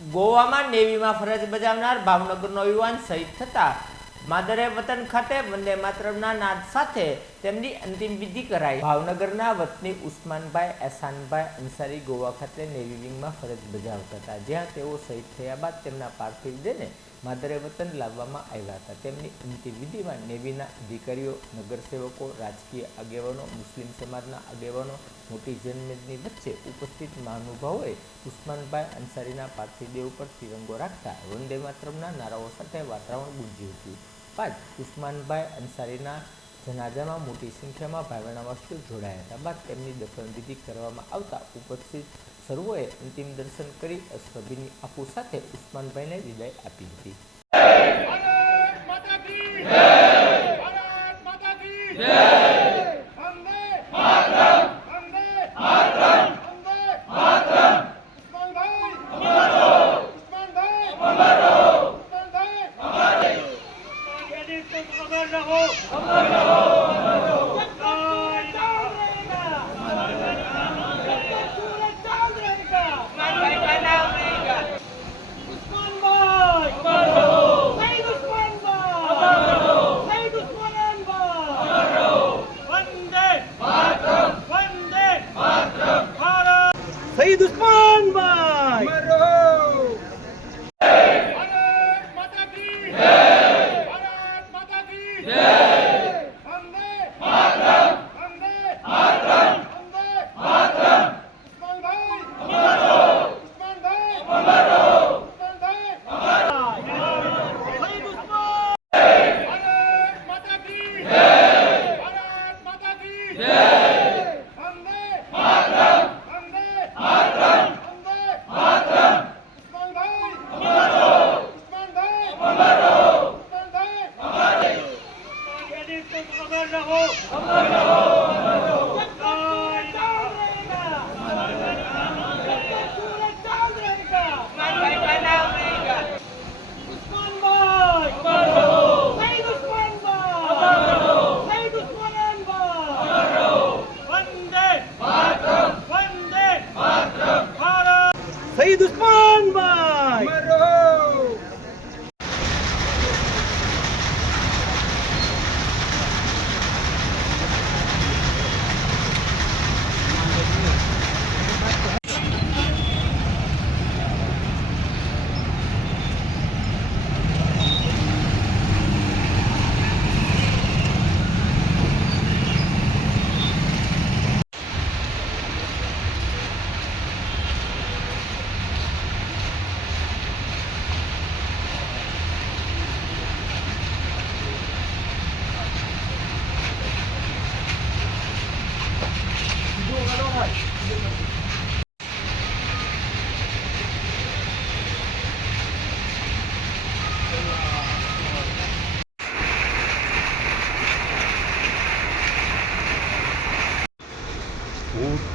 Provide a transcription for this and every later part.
ગોવામાં નેવીમાં ફરજ બજાવનાર ભાવનગરનો યુવાન શહીદ થતા માદરે વતન ખાતે વંદે માતરમના નાદ સાથે તેમની અંતિમ વિધિ કરાઈ. ભાવનગરના વતની ઉસ્માનભાઈ, એહસાનભાઈ અંસારી ગોવા ખાતે નેવી વિંગમાં ફરજ બજાવતા હતા. જ્યાં તેઓ શહીદ થયા બાદ તેમના પાર્થિવ દેહને માદરે વતન લાવવામાં આવ્યા હતા. તેમની અંતિમ વિધિમાં નેવીના અધિકારીઓ, નગરસેવકો, રાજકીય આગેવાનો, મુસ્લિમ સમાજના આગેવાનો, મોટી જનમેદની વચ્ચે ઉપસ્થિત મહાનુભાવોએ ઉસ્માનભાઈ અંસારીના પાર્થિવ દેહ ઉપર તિરંગો રાખતા વંદે માતરમના નારાઓ સાથે વાતાવરણ ગુંજ્યું હતું બાદ ઉસ્માનભાઈ અંસારીના જનાજામાં મોટી સંખ્યામાં ભાઈબંધના વસ્તુ જોડાયા હતા. બાદ તેમની દફનવિધિ કરવામાં આવતા ઉપસ્થિત સર્વોએ અંતિમ દર્શન કરી અશ્વભીની આપુ સાથે ઉસ્માનભાઈને વિદાય આપી હતી. અમર રહો અમર જય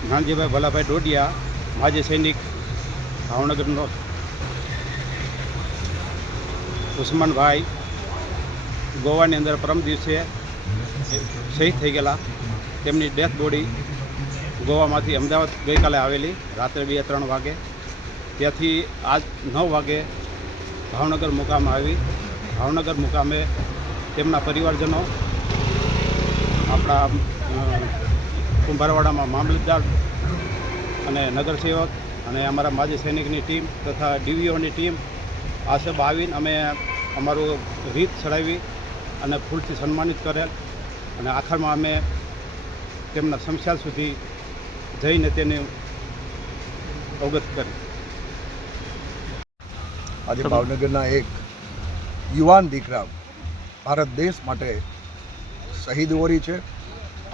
નાનજીભાઈ ભલાભાઈ ડોડિયા, માજી સૈનિક, ભાવનગરનો ઉસ્માનભાઈ, ગોવાની અંદર પરમ દિવસે શહીદ થઈ ગયેલા. તેમની ડેથ બોડી ગોવામાંથી અમદાવાદ ગઈકાલે આવેલી, રાત્રે બે, ત્રણ વાગે. ત્યાંથી આજ નવ વાગે ભાવનગર મુકામ આવી. ભાવનગર મુકામે તેમના પરિવારજનો, આપણા કુંભારવાડામાં મામલતદાર અને નગરસેવક અને અમારા માજી સૈનિકની ટીમ તથા ડીવીઓની ટીમ આ સબ આવીને અમે અમારું રીત ચડાવી અને ફૂલથી સન્માનિત કરેલ અને આખરમાં અમે તેમના શમશાન સુધી જઈને તેને અવગત કરી. આજે ભાવનગરના એક યુવાન દીકરા ભારત દેશ માટે શહીદ ઓરી છે.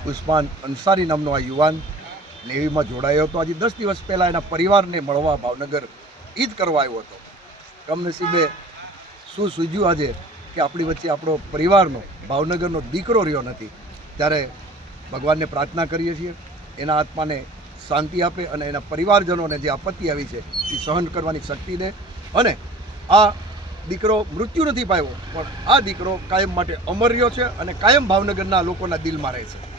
ઉસ્માન અંસારી નામનો આ યુવાન નેવીમાં જોડાયો હતો. આજે દસ દિવસ પહેલાં એના પરિવારને મળવા ભાવનગર ઈદ કરવા આવ્યો હતો. કમનસીબે શું સૂજ્યું આજે કે આપણી વચ્ચે આપણો પરિવારનો, ભાવનગરનો દીકરો રહ્યો નથી. ત્યારે ભગવાનને પ્રાર્થના કરીએ છીએ, એના આત્માને શાંતિ આપે અને એના પરિવારજનોને જે આપત્તિ આવી છે, એ સહન કરવાની શક્તિ દે. અને આ દીકરો મૃત્યુ નથી પાયો, પણ આ દીકરો કાયમ માટે અમર રહ્યો છે અને કાયમ ભાવનગરના લોકોના દિલમાં રહે છે.